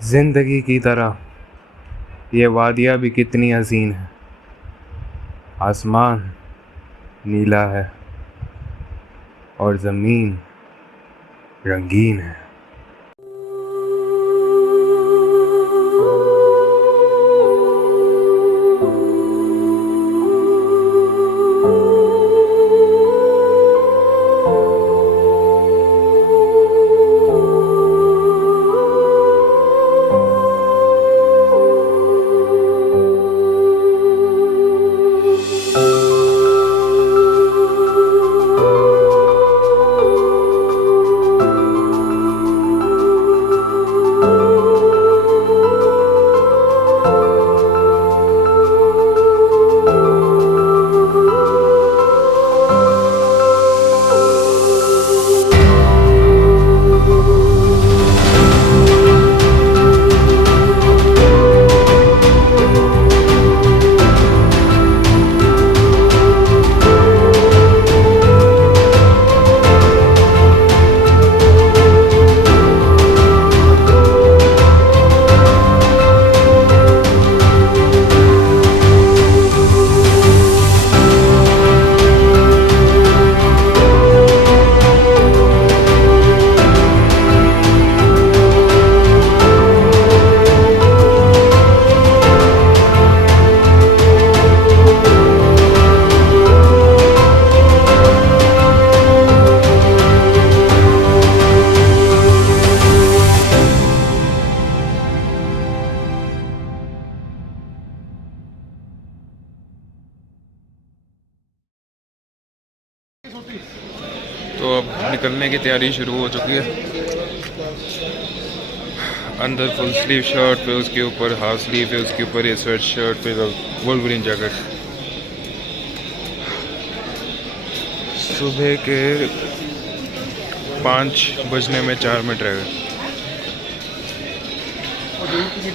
जिंदगी की तरह ये वादियाँ भी कितनी हसीन है। आसमान नीला है और ज़मीन रंगीन है। तो अब निकलने की तैयारी शुरू हो चुकी है। अंदर फुल स्लीव शर्ट पे, उसके ऊपर हाफ स्लीव है, उसके ऊपर ये स्वेट शर्ट पे वोल्वरिन जैकेट। सुबह के 5 बजने में 4 मिनट रह गए।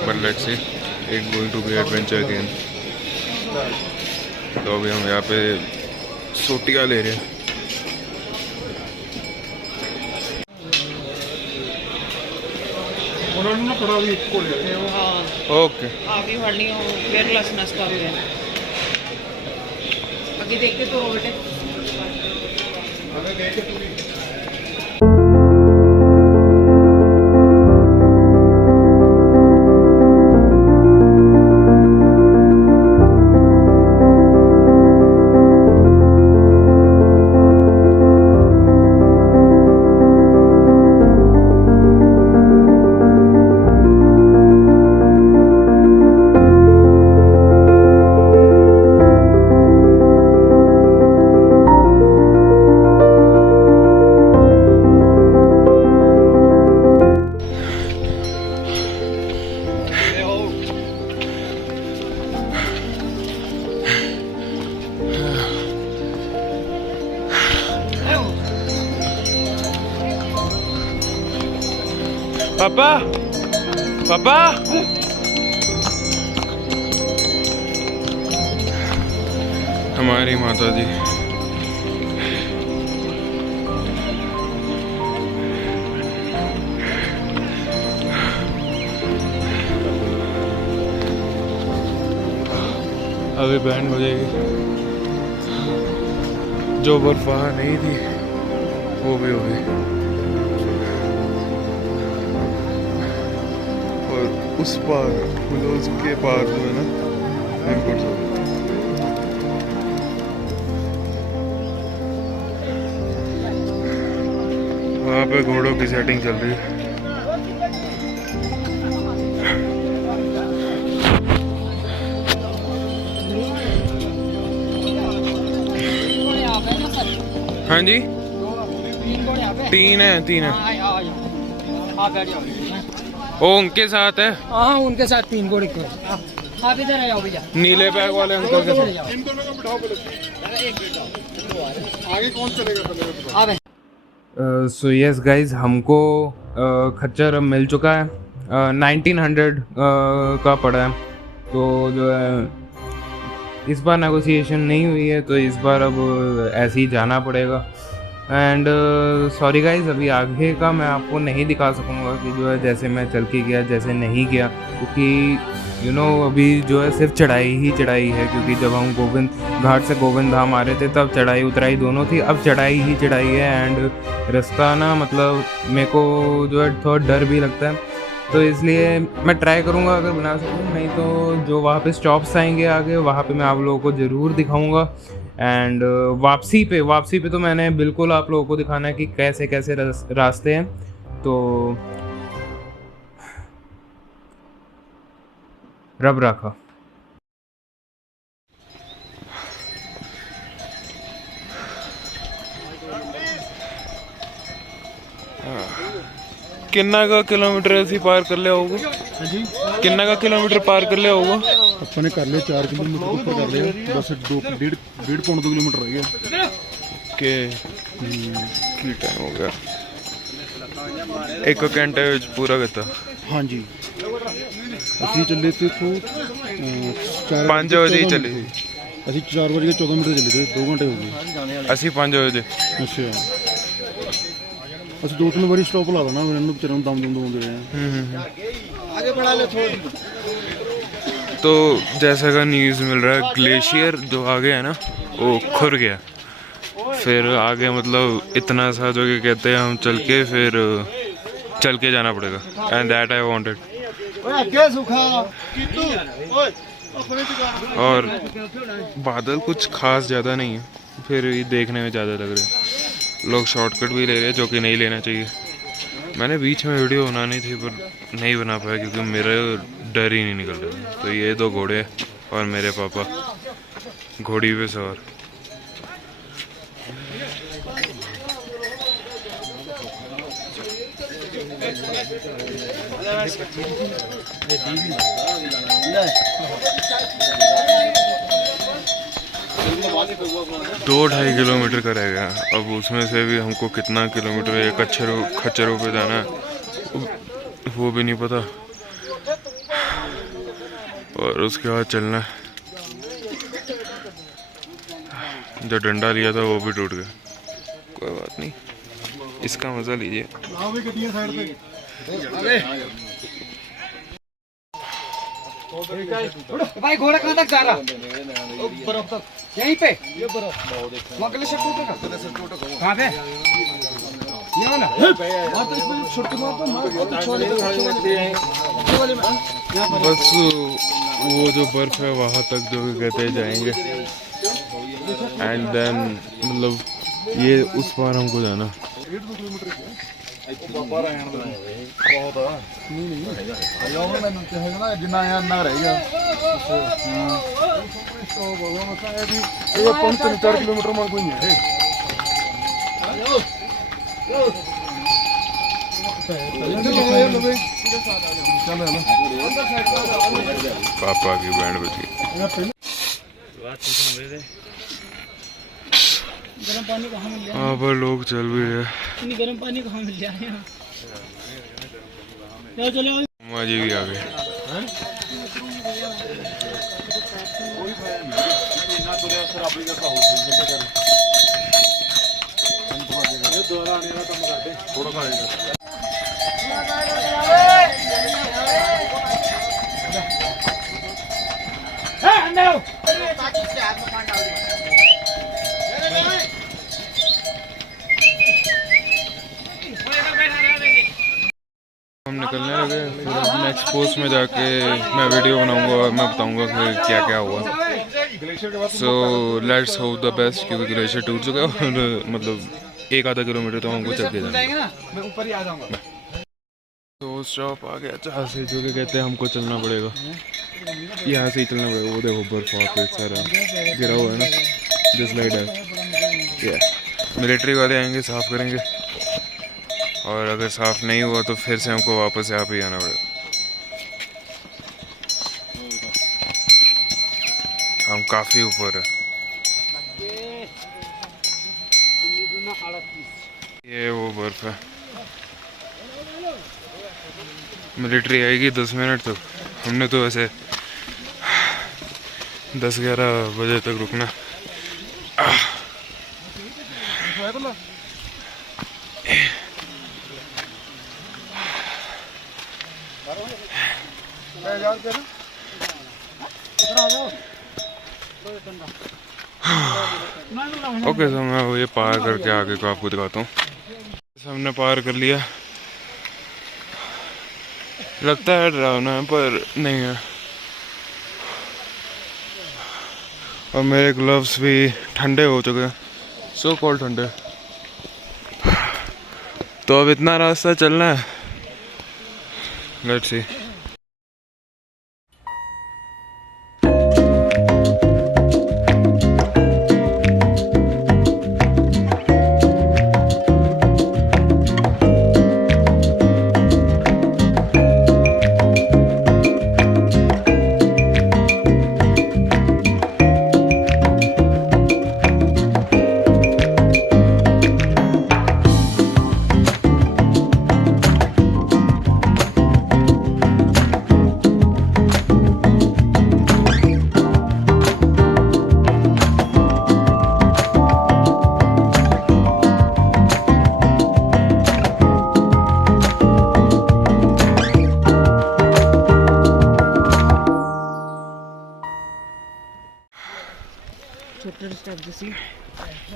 But let's see, it going to be adventure again. तो अभी हम यहाँ पे सोटियाँ ले रहे हैं। ओके आगे बढ़नी हो फिर लसनस का भी है आगे देखते तो बेटे। पापा पापा हमारी माता जी अभी बैंड बजेगी। जो बर्फार नहीं थी वो भी हो गई। उस पार मतलब उसके पार जो है ना हेमकुंड साहब, वहाँ पे घोड़ों की सेटिंग चल रही है। हाँ जी, 3 है। वो उनके साथ है। हाँ उनके साथ 3 घोड़े आप इधर आ जाओ भैया। नीले बैग वाले अंकल के साथ। आगे कौन चलेगा? सो यस गाइज, हमको खच्चर अब मिल चुका है। 1900 का पड़ा है। तो जो है इस बार नेगोशिएशन नहीं हुई है, तो इस बार अब ऐसे ही जाना पड़ेगा। एंड सॉरी गाइज, अभी आगे का मैं आपको नहीं दिखा सकूँगा कि जो है जैसे मैं चल के गया जैसे नहीं गया, क्योंकि अभी जो है सिर्फ चढ़ाई ही चढ़ाई है। क्योंकि जब हम गोविंद घाट से गोविंद धाम आ रहे थे तब चढ़ाई उतराई दोनों थी, अब चढ़ाई ही चढ़ाई है। एंड रास्ता ना मतलब मेरे को जो है थोड़ा डर भी लगता है, तो इसलिए मैं ट्राई करूँगा अगर बना सकूँ, नहीं तो जो वहाँ पे स्टॉप्स आएंगे आगे वहाँ पे मैं आप लोगों को ज़रूर दिखाऊँगा। एंड वापसी पे तो मैंने बिल्कुल आप लोगों को दिखाना है कि कैसे कैसे रास्ते हैं। तो रब राखा। किन्ना का किलोमीटर ਅਸੀਂ ਪਾਰ ਕਰ ਲਿਆ ਹੋਊਗਾ? ਹਾਂਜੀ ਕਿੰਨਾ का किलोमीटर पार कर लिया होगा? ਆਪਾਂ ਨੇ ਕਰ ਲਿਆ 4 ਕਿਲੋਮੀਟਰ ਉੱਪਰ ਕਰ ਲਿਆ, ਬਸ 1.5 ਪੌਣ 2 ਕਿਲੋਮੀਟਰ ਰਹਿ ਗਿਆ। ਕਿ ਕੀ ਟਾਈਮ ਹੋ ਗਿਆ? 1 ਘੰਟੇ ਵਿੱਚ ਪੂਰਾ ਕੀਤਾ। ਹਾਂਜੀ ਅਸੀਂ ਚੱਲੇ ਤੇ ਇੱਥੋਂ 5 ਵਜੇ ਹੀ ਚੱਲੇ ਸੀ। ਅਸੀਂ 4:14 ਚੱਲੇ ਤੇ 2 ਘੰਟੇ ਹੋ ਗਏ। ਅਸੀਂ 5 ਵਜੇ। ਅੱਛਾ ਅਸੀਂ 2-3 ਵਾਰੀ ਸਟਾਪ ਲਾ ਦੇਣਾ, ਫਿਰ ਇਹਨੂੰ ਵਿਚਾਰਿਆਂ ਨੂੰ ਦਮ ਦਵਾਉਂਦੇ ਰਹੇ ਆ। आगे बढ़ा ले थोड़ा। तो जैसा का न्यूज़ मिल रहा है, ग्लेशियर जो आगे है ना वो खुर गया, फिर आगे मतलब इतना सा जो कि कहते हैं हम चल के जाना पड़ेगा। And that I wanted. और बादल कुछ खास ज़्यादा नहीं है, फिर ये देखने में ज़्यादा लग रहे हैं। लोग शॉर्टकट भी ले रहे हैं जो कि नहीं लेना चाहिए। मैंने बीच में वीडियो बनानी थी पर नहीं बना पाया क्योंकि मेरा डर ही नहीं निकल रहा। तो ये 2 घोड़े और मेरे पापा घोड़ी पे सवार। दो 2.5 किलोमीटर का रह गया। अब उसमें से भी हमको कितना किलोमीटर है खच्चरों पे जाना है वो भी नहीं पता, और उसके बाद चलना है। जो डंडा लिया था वो भी टूट गया, कोई बात नहीं, इसका मज़ा लीजिए। भाई घोड़ा कहाँ तक जा रहा? बर्फ तक। यहीं पे? ये बर्फ। मंगले से टूटेगा? कहाँ पे? यहाँ ना? वहाँ तो इसमें छुटकी मार तो छोड़े बस वो जो बर्फ है वहाँ तक जो कहते हैं जाएंगे, एंड देन मतलब ये उस पार हमको जाना। जिन्ना इन्ना रह गया। 3-4 किलोमीटर में कोई नहीं है। पापा की बैंड बजी। गर्म पानी कहाँ मिल जाए? वहाँ पर लोग चल भी रहे। इतनी गर्म पानी कहाँ मिल जाए? चलो अम्मा जी भी आ गए। हम निकलने लगे, फिर अब नेक्स्ट पोस्ट में जाके मैं वीडियो बनाऊंगा और मैं बताऊंगा कि क्या क्या हुआ। So let's hope the best, क्योंकि ग्लेशियर टूट चुका है और मतलब 1-आधा किलोमीटर तो हमको चल के जाना। मैं ऊपर ही आ जाऊंगा। तो स्टॉप आ गया जहाँ से जो कि कहते हैं हमको चलना पड़ेगा, यहाँ से ही चलना पड़ेगा। वो देखो बर्फ वहाँ पे सारा गिरा हुआ है ना, जस्ट लाइक दैट। मिलिट्री वाले आएंगे, साफ़ करेंगे, और अगर साफ़ नहीं हुआ तो फिर से हमको वापस यहाँ पे आना पड़ेगा। हम काफ़ी ऊपर है। ये वो बर्फ है। मिलिट्री आएगी 10 मिनट तक। हमने तो वैसे 10-11 बजे तक रुकना। ओके, तो मैं वो ये पार करके आगे को आपको दिखाता हूँ। हमने पार कर लिया, लगता है डरावना है पर नहीं है। और मेरे ग्लव्स भी ठंडे हो चुके हैं, सो कॉल्ड ठंडे। तो अब इतना रास्ता चलना है, लेट्स सी।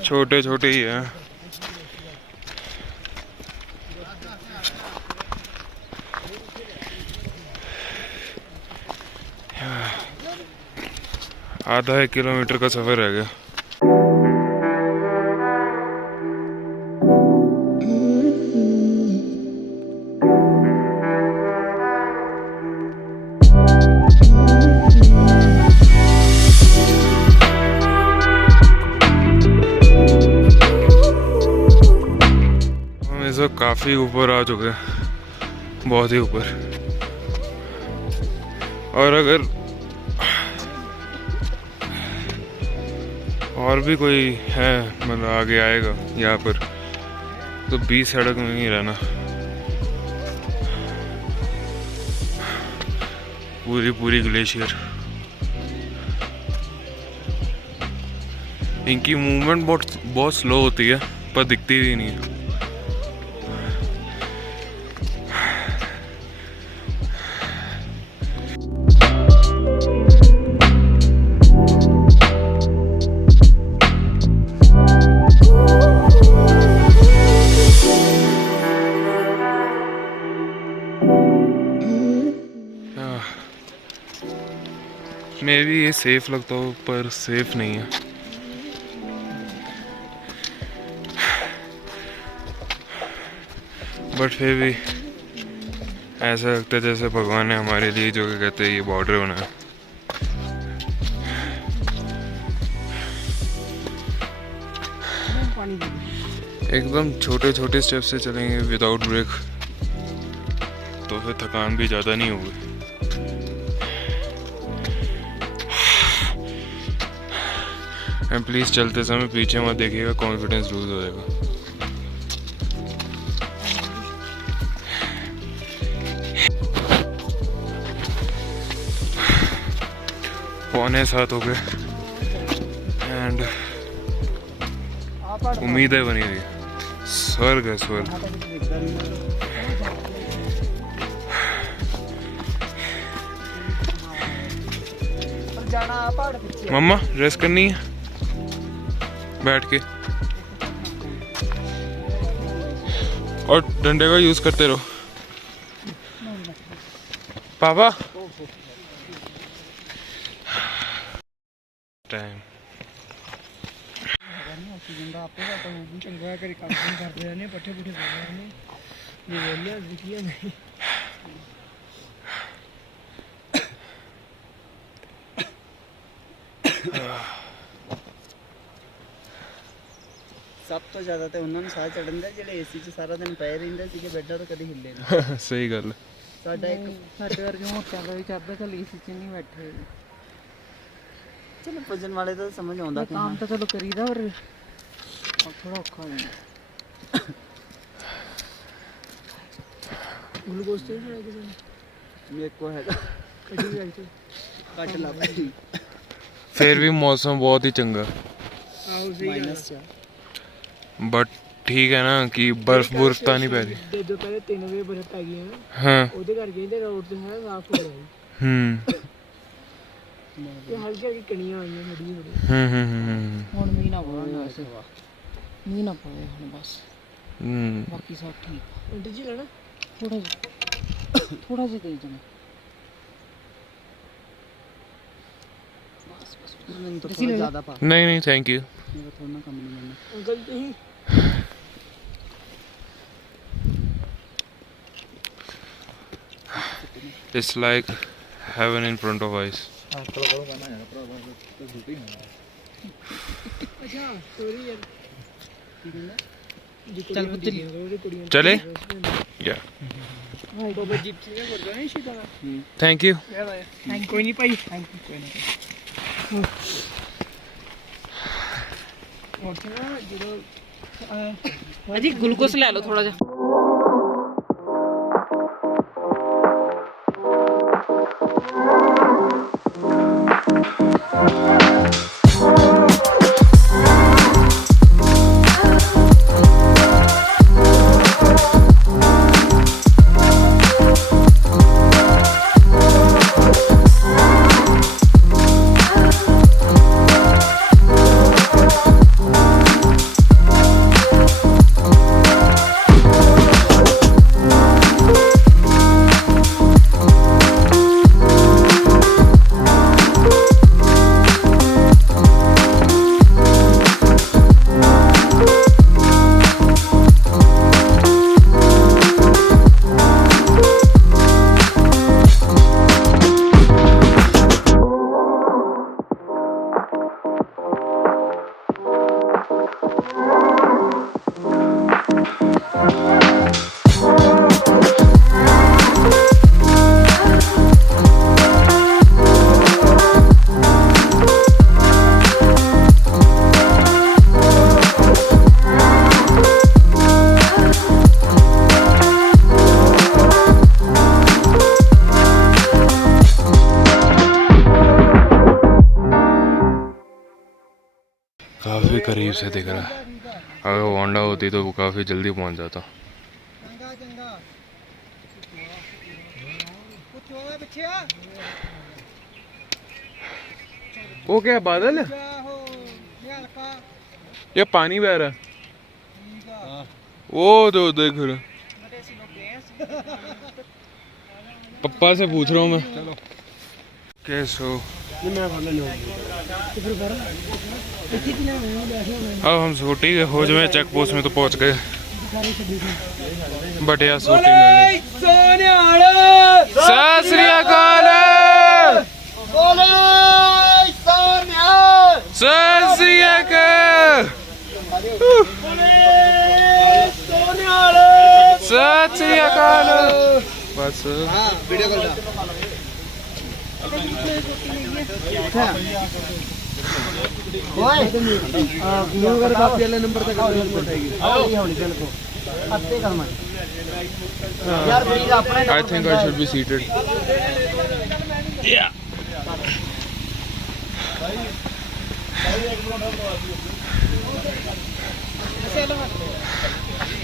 छोटे छोटे ही हैं। आधा 1 किलोमीटर का सफर रह गया। हम काफ़ी ऊपर आ चुके हैं, बहुत ही ऊपर। और अगर और भी कोई है मतलब आगे आएगा यहाँ पर, तो बीच सड़क में नहीं रहना, पूरी ग्लेशियर। इनकी मूवमेंट बहुत स्लो होती है पर दिखती भी नहीं है। मे भी ये सेफ लगता हो पर सेफ नहीं है। बट फिर भी ऐसा लगता है जैसे भगवान ने हमारे लिए जो कहते हैं ये बॉर्डर बनाया। एकदम छोटे छोटे स्टेप से चलेंगे विदाउट ब्रेक, तो फिर थकान भी ज़्यादा नहीं होगी। एंड प्लीज़ चलते समय पीछे मत देखिएगा, कॉन्फिडेंस लूज हो जाएगा। पौने 7 हो गए एंड उम्मीदें बनी हुई, स्वर्ग है स्वर्ग। मम्मा रेस्ट करनी है बैठ के, और डंडे का यूज करते रहो। पापा टाइम सब तो ज्यादा तो उन्होंने साह चढ़न दे ਜਿਹੜੇ ਏਸੀ 'ਚ ਸਾਰਾ ਦਿਨ ਪਏ ਰਹਿੰਦੇ ਸੀਗੇ, ਬੈੱਡਾਂ ਤੋਂ ਕਦੇ ਹਿੱਲੇ ਨਹੀਂ। ਸਹੀ ਗੱਲ। ਸਾਡਾ ਇੱਕ ਸਾਡੇ ਵਰਗੇ ਮੋਟਿਆਂ ਦਾ ਵੀ ਚਾਹਦਾ ਚੱਲ ਏਸੀ 'ਚ ਨਹੀਂ ਬੈਠੇ। ਚਲੋ ਭਜਨ ਵਾਲੇ ਤਾਂ ਸਮਝ ਆਉਂਦਾ ਕਿ ਕੰਮ ਤਾਂ ਚਲੋ ਕਰੀਦਾ, ਔਰ ਥੋੜਾ ਔਖਾ ਹੋ ਜਾਂਦਾ। ਗਲੂਕੋਜ਼ ਤੇ ਹੈ ਕਿਸੇ ਨੇ? ਮੇਰੇ ਕੋਲ ਹੈਗਾ, ਕੱਢੀ ਵੀ ਆਈ ਤੇ ਕੱਟ ਲਾ ਭਾਈ। फिर भी मौसम बहुत ही चंगा, ਆਹੋ ਸਹੀ ਗੱਲ। बट ठीक है ना कि बर्फ बुर्फ तो नहीं पै रही। जो पहले 3 ਵਜੇ ਬਰਫ਼ ਪੈ ਗਈ ਹੈ ਨਾ हाँ ਉਹਦੇ ਕਰਕੇ ਇਹਦੇ ਰੋਡ ਤੇ ਹੈ ਸਾਫ ਹੋ ਗਿਆ ਤੇ ਹਲਕੀ ਹਲਕੀ ਕਣੀਆਂ ਆਈਆਂ ਥੋੜੀ ਥੋੜੀ ਹੁਣ ਮੀਂਹ ਨਾ ਪਵੇ ਵੈਸੇ ਮੀਂਹ ਨਾ ਪਵੇ ਹੁਣ ਬਸ ਬਾਕੀ ਸਭ ਠੀਕ ਇੰਟਰ ਜੀ ਲੈਣਾ ਥੋੜਾ ਜਿਹਾ ਦੇ ਦੇਣਾ ਬਸ ਮੈਨੂੰ ਤਾਂ ਥੋੜਾ ਜ਼ਿਆਦਾ ਪਾ नहीं नहीं थैंक यू। ਮੇਰਾ ਥੋੜਾ ਨਾ ਕੰਮ ਨਹੀਂ ਕਰਨਾ ਅੰਕਲ ਤੁਸੀਂ It's like heaven in front of eyes। ਅੱਛਾ ਸੋਰੀ ਯਾਰ ਚੱਲ ਕੁੜੀਆਂ चले या ਬਾਬਾ ਜੀਤ ਸਿੰਘ ਵਰਗਾ ਨਹੀਂ ਸੀ ਤਾਂ थैंक यू। ਕੋਈ ਨਹੀਂ ਭਾਈ ਥੈਂਕ ਯੂ ਕੋਈ ਨਹੀਂ ਹੋਰ ਸੁਣਾ ਜਦੋਂ ਅਜੀ ਗਲੂਕੋਸ ਲੈ ਲਓ ਥੋੜਾ ਜਿਹਾ काफ़ी करीब से दिख रहा है। अगर होंडा होती तो वो काफ़ी जल्दी पहुंच जाता। वो क्या बादल है? ये पानी बह रहा है। वो तो देख रहा। पप्पा से पूछ रहा हूँ मैं। कैसे हो? अब हम सोटी के खोज में चेक पोस्ट में तो पहुंच गए, बट यार सोटी में सत श्री अकाल, सत श्री अकाल, सत श्री अकाल। बस I think I should be seated. Yeah.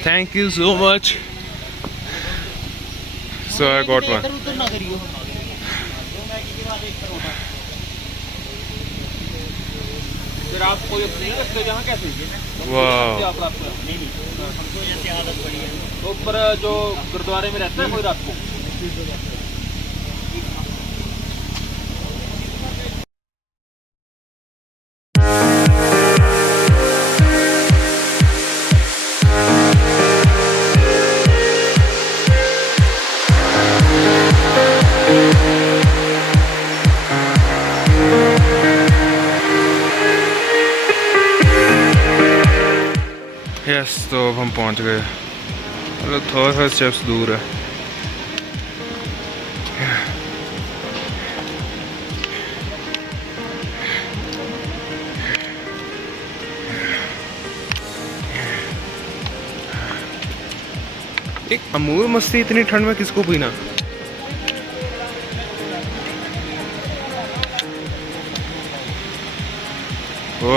Thank you so much. So I got one. आप कोई नहीं रखते जहाँ कैसे वाह। ऊपर जो गुरुद्वारे में रहता है कोई रात को यस, तो अब हम पहुंच गए। मतलब थोड़ा सा स्टेप्स दूर है। एक अमूल मस्ती इतनी ठंड में किसको पीना। ओ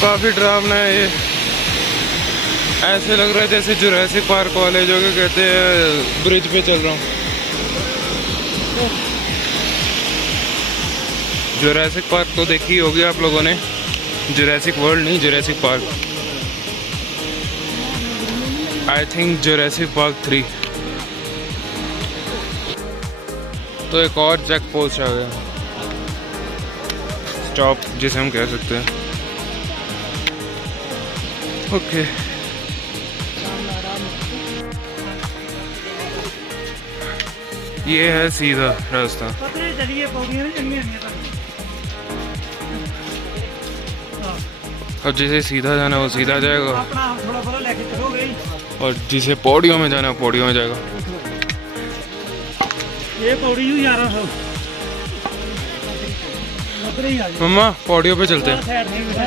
काफ़ी डरावना है ये। ऐसे लग रहा है जैसे जुरासिक पार्क वाले जो कि कहते हैं ब्रिज पे चल रहा हूँ। जुरासिक पार्क तो देखी होगी आप लोगों ने, जुरासिक वर्ल्ड नहीं, Jurassic park. I think Jurassic park 3। तो एक और चेक पोस्ट आ गया, स्टॉप जिसे हम कह सकते हैं। ओके ये है सीधा रास्ता। अब जिसे सीधा जाना है वो सीधा जाएगा, और जिसे पौड़ियों में जाना है पौड़ियों में जाएगा। ये पौड़ी ही 1100 मम्मा पौड़ियों पे चलते हैं।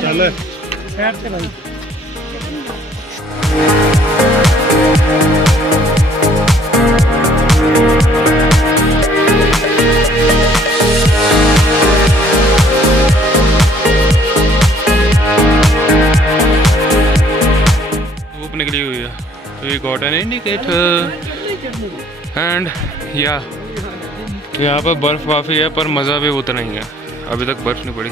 चल साइड से भाई। धूप निकली हुई है, तो ये गॉट एन इंडिकेटर एंड या यहाँ पर बर्फ काफ़ी है, पर मज़ा भी उतना ही है। अभी तक बर्फ नहीं पड़ी,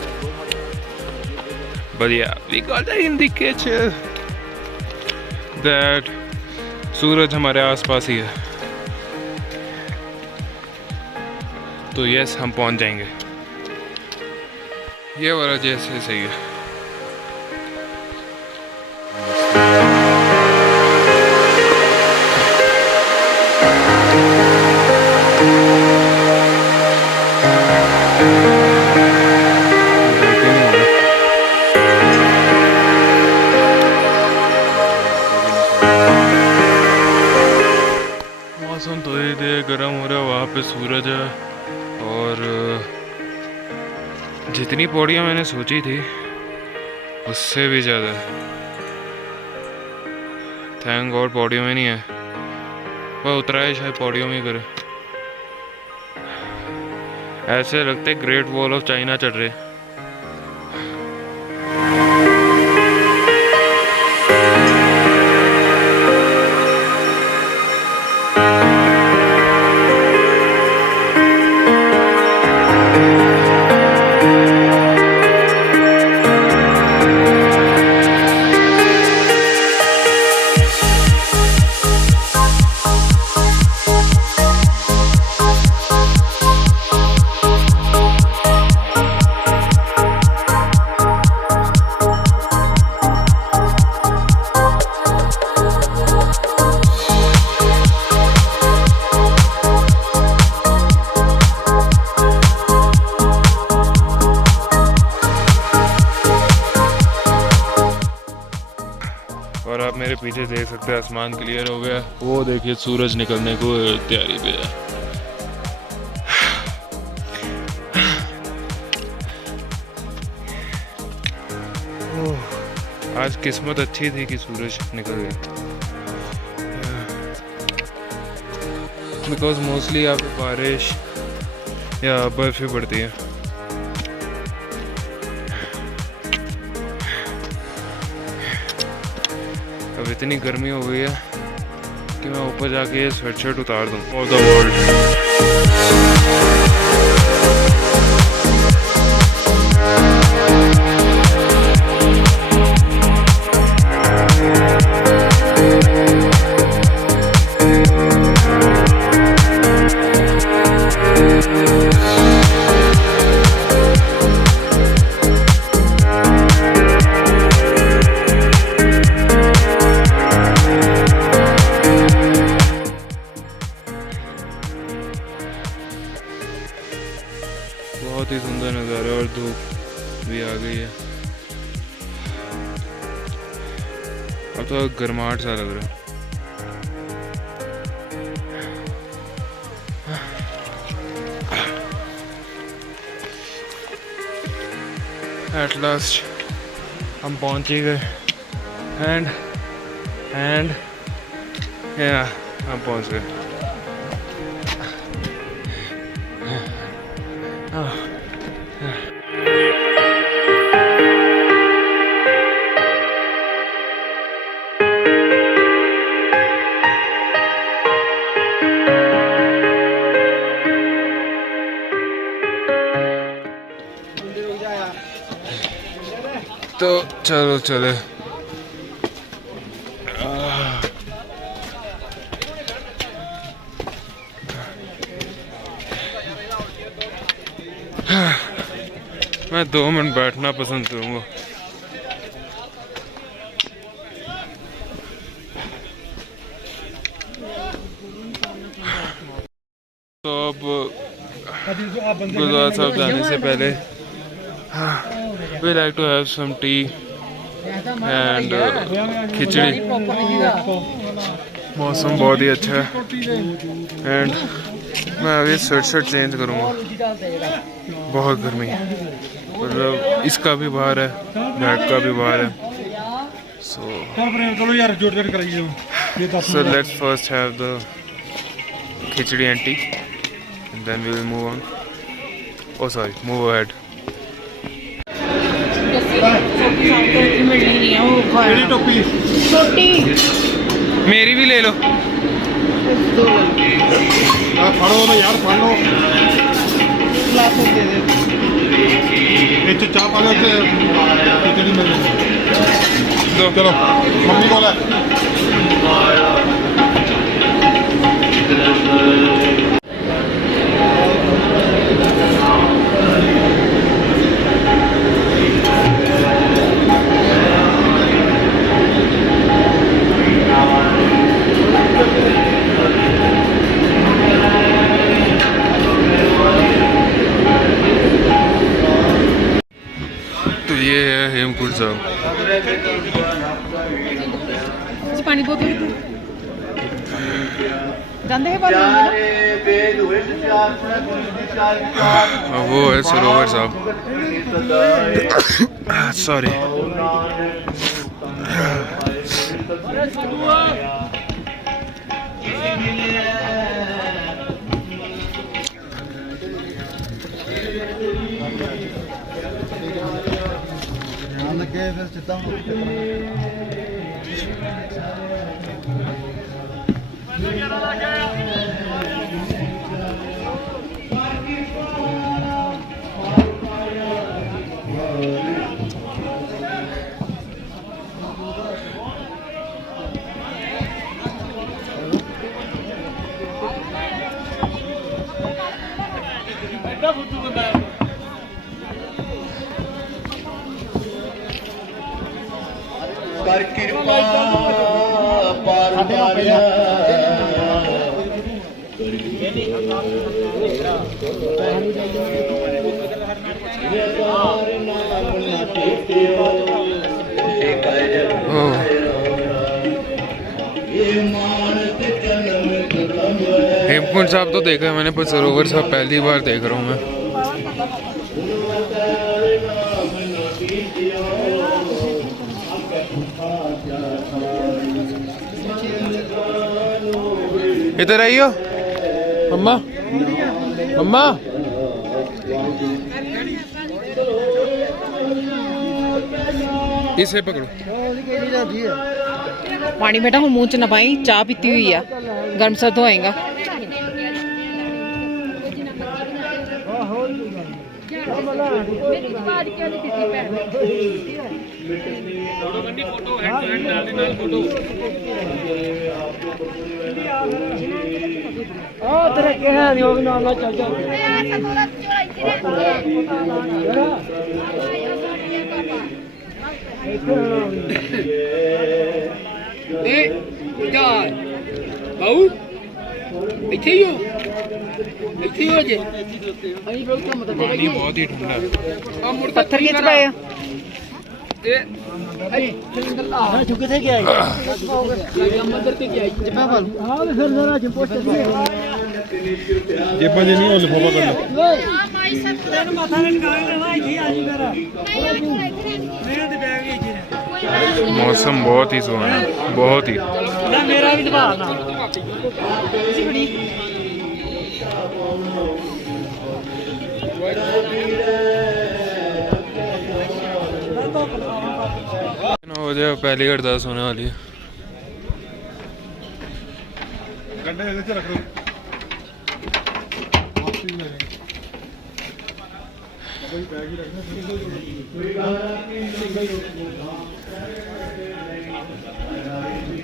but yeah, we got the indicator that सूरज हमारे आसपास ही है। तो यस, हम पहुंच जाएंगे। ये वाला जैसे सही है। मौसम तो ये गर्म हो रहा है, वहाँ पे सूरज है, और जितनी पौड़ियाँ मैंने सोची थी उससे भी ज़्यादा। थैंक गॉड पौड़ियों में नहीं है, वह उतरा है शायद पौड़ियों में ही करे। ऐसे लगते ग्रेट वॉल ऑफ चाइना चढ़ रहे। और आप मेरे पीछे देख सकते हैं आसमान क्लियर हो गया। वो देखिए सूरज निकलने को तैयारी पे है। आज किस्मत अच्छी थी कि सूरज निकल गया, बिकॉज मोस्टली यहाँ पे बारिश या बर्फ ही पड़ती है। अब इतनी गर्मी हो गई है कि मैं ऊपर जाके स्वेटशर्ट उतार दूँ फॉर द वर्ल्ड। बहुत ही सुंदर नज़ारा और धूप भी आ गई है। अब तो गर्माहट सा लग रहा है। एट लास्ट हम पहुंच ही गए एंड या हम पहुंच गए। तो चलो चले। मैं 2 मिनट बैठना पसंद करूँगा। तो अब गुरुद्वारा साहब जाने से पहले we like to have some tea and खिचड़ी। मौसम बहुत ही अच्छा है एंड मैं अभी शर्ट चेंज करूँगा, बहुत गर्मी है। मतलब इसका भी बाहर है, बैग का भी बाहर है। So let's first have the khichdi and tea and then we will move on. Oh sorry, move ahead. मेरी भी ले लो। फड़ो ना यार, फड़ लो। चाह पा खिचड़ी मिल दो। चलो मम्मी को ला। तो ये है हेमकुंड साहब। पानी बोतल गंदे है पानी। वो है सरोवर साहब। सॉरी। कर कृपा पार मारिया हेमकुंड साहब तो देखा है मैंने, पर सरोवर साहब पहली बार देख रहा हूँ मैं। इधर आइयो मम्मा, मम्मा। इसे पकड़ो। पानी बेटा हम मुंह च ना पाई, चाह पीती हुई है, गर्म सर्द होएगा। बाऊ इथे ही हो। ਇੱਥੇ ਹੋ ਜੇ ਅਸੀਂ ਲੋਕ ਕੰਮ ਤਾਂ पानी बहुत ही ठंडा है। ਆ ਮੁੜ ਪੱਥਰ ਖਿੱਚ ਪਏ ਆ ਇਹ ਚੁੱਕੇ ਥੇ ਗਿਆ ਮੰਦਰ ਤੇ ਗਿਆ ਜੱਪਾ ਵਾਲ ਹਾਂ ਫਿਰ ਜ਼ਰਾ ਜਿ ਪੋਸਟ ਜੇਬਾਂ ਜੇ ਨਹੀਂ ਉਹ ਲਿਫਾਫਾ ਕਰ ਲਓ मौसम बहुत ही सुहाना, बहुत ही। मेरा भी दबा ना बड़ी हो जाए पहली अरदास होने वाली है। ਗੰਡੇ ਇਹਦੇ ਚ ਰੱਖ ਲਓ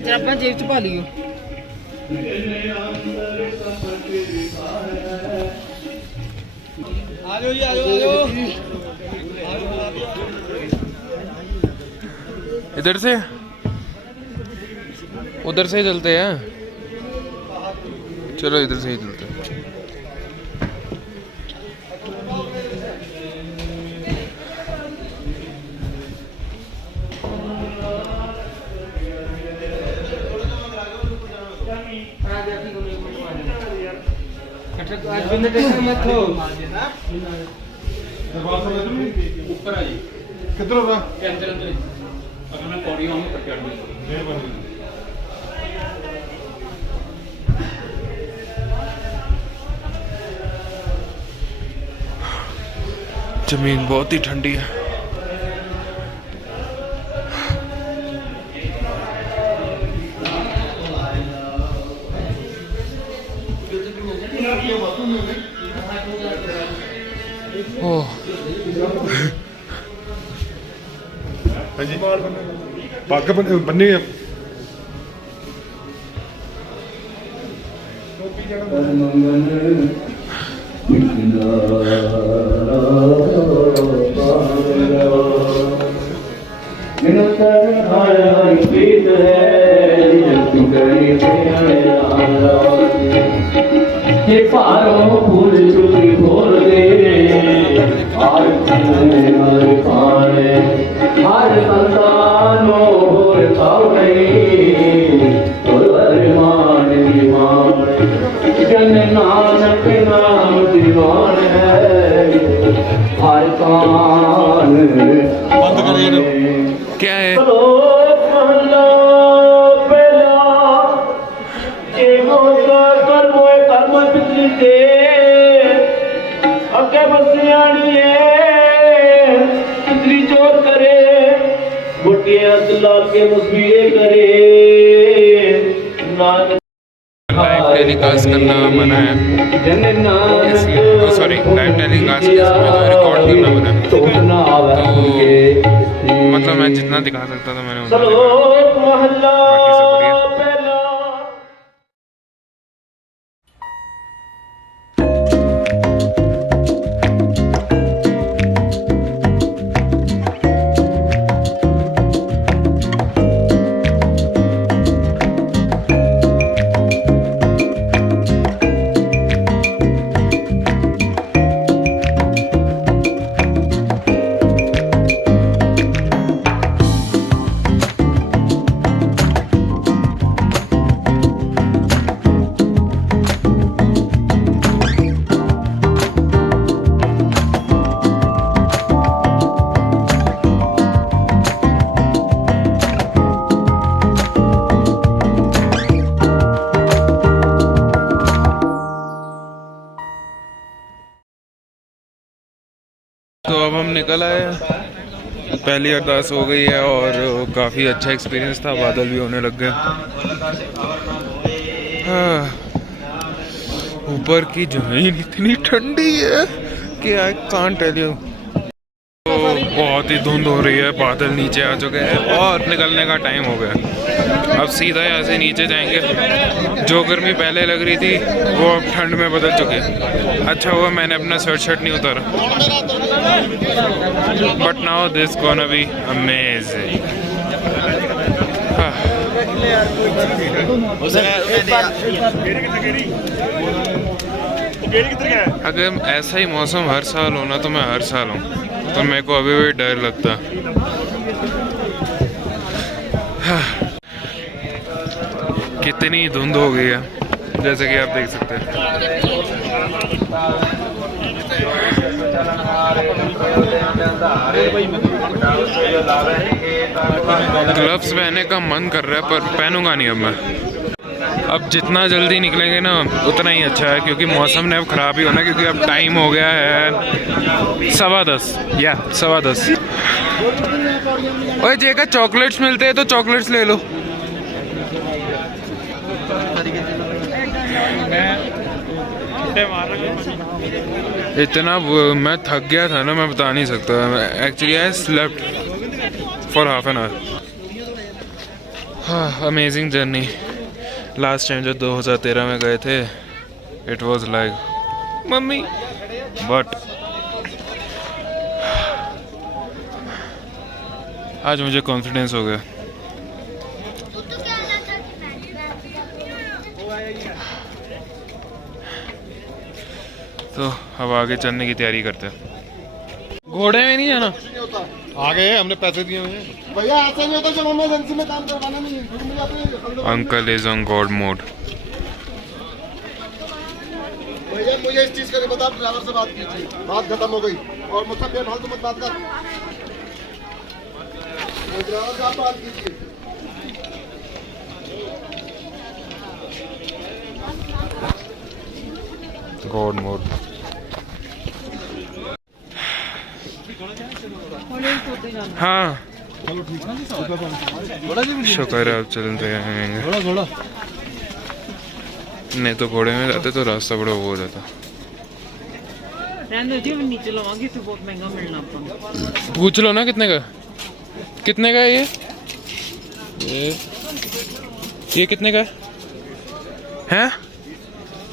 ਜਰਾਬਾਂ ਜੇਬ ਚ ਪਾ ਲਿਓ आ जाओ जी आ जाओ इधर से उधर से ही चलते हैं, चलो इधर से ही चलते हैं। ਕਿੱਧਰੋਂ ਰਾ जमीन बहुत ही ठंडी है। ओह ਹਾਂਜੀ ਪੱਗ ਬੰਨੇ ਆ ये पारों फूल चुरी बोल दे हर खाने हर संतानो होर खावे मान दीवान जन नानक नाम दीवान है हर कान ਬੰਦ ਕਰੇ ਇਹਨੂੰ क्या है? अगे बसियाणी कितनी चोर करे बुटिया लाल के मुस्बीरे करे नानक लाइव टेलीकास्ट करना मना है, जन नानक सॉरी लाइव टेलीकास्ट के समय जो रिकॉर्ड करना मना है। तो मतलब मैं जितना दिखा सकता था मैंने उतना दिखाया। महल्ला बाकी सब बढ़िया। तो अब हम निकल आए, पहली अरदास हो गई है और काफ़ी अच्छा एक्सपीरियंस था, बादल भी होने लग गए। ऊपर की जमीन इतनी ठंडी है कि आई कांट टेल यू। तो बहुत ही धुंध हो रही है, बादल नीचे आ चुके हैं और निकलने का टाइम हो गया। अब सीधा यहाँ से नीचे जाएंगे। जो गर्मी पहले लग रही थी वो अब ठंड में बदल चुकी है। अच्छा हुआ मैंने अपना शर्ट नहीं उतारा, but now this gonna be amazing. अगर ऐसा ही मौसम हर साल होना तो मैं हर साल हूँ, तो मेरे को अभी भी डर लगता। कितनी धुंध हो गई है, जैसे कि आप देख सकते हैं। ग्लव्स पहनने का मन कर रहा है पर पहनूंगा नहीं अब मैं। अब जितना जल्दी निकलेंगे ना उतना ही अच्छा है, क्योंकि मौसम ने अब ख़राब ही होना, क्योंकि अब टाइम हो गया है 10:15 या 10:15। ओए जेका चॉकलेट्स मिलते हैं तो चॉकलेट्स ले लो। इतना मैं थक गया था ना, मैं बता नहीं सकता। Actually I slept for half an hour. हाँ, अमेजिंग जर्नी। लास्ट टाइम जब 2013 में गए थे, it was like mummy, but आज मुझे कॉन्फिडेंस हो गया। तो अब आगे चलने की तैयारी करते हैं। घोड़े में नहीं जाना, आ गए, हमने पैसे दिए हुए हैं भैया। ऐसा नहीं होता जब हमें एजेंसी में काम करवाना नहीं है। Uncle is on God mode. भैया मुझे इस चीज का नहीं पता, ड्राइवर से बात कीजिए, बात खत्म हो गई। और मुझसे बेफालतू मत बात कर, ड्राइवर से आप बात कीजिए। God mode. हाँ शुक्र है, अब चलते रहेंगे। नहीं तो घोड़े में जाते तो रास्ता बड़ा वो हो जाता। नीचे लवांगे तो बहुत महंगा मिलना अपन। पूछ लो ना कितने का, कितने का है ये कितने का है?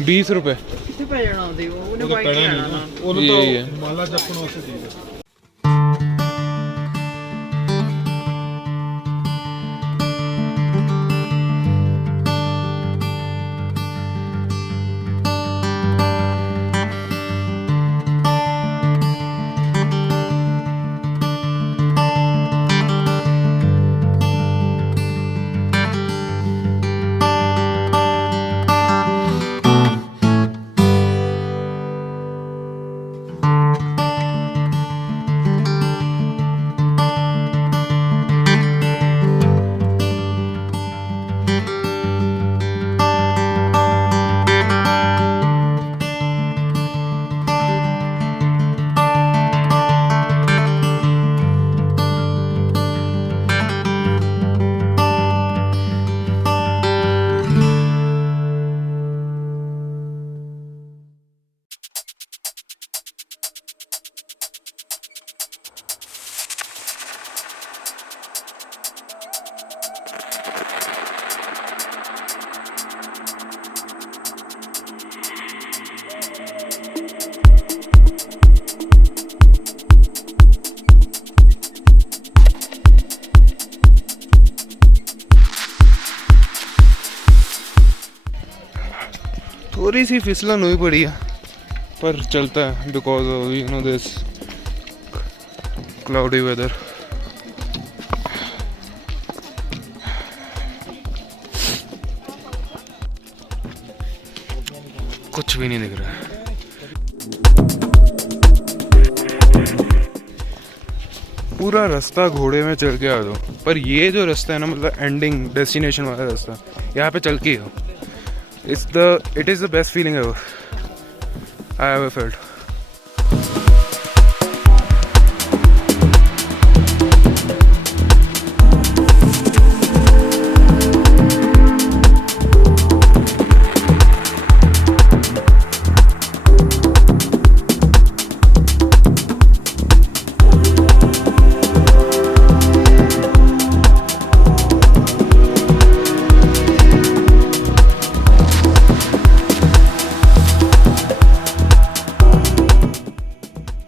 20 रुपए। कितने पे जाना होते वो उन्हें बाइक पे आना ना। यही है। माला जपन वास्ते दी है। थोड़ी सी फिसलन हुई पड़ी है पर चलता है, because of you know this cloudy weather. कुछ भी नहीं दिख रहा है। पूरा रास्ता घोड़े में चल के आ दो, पर ये जो रास्ता है ना, मतलब एंडिंग डेस्टिनेशन वाला रास्ता, यहाँ पे चल के ही हो। It is the best feeling ever I ever felt.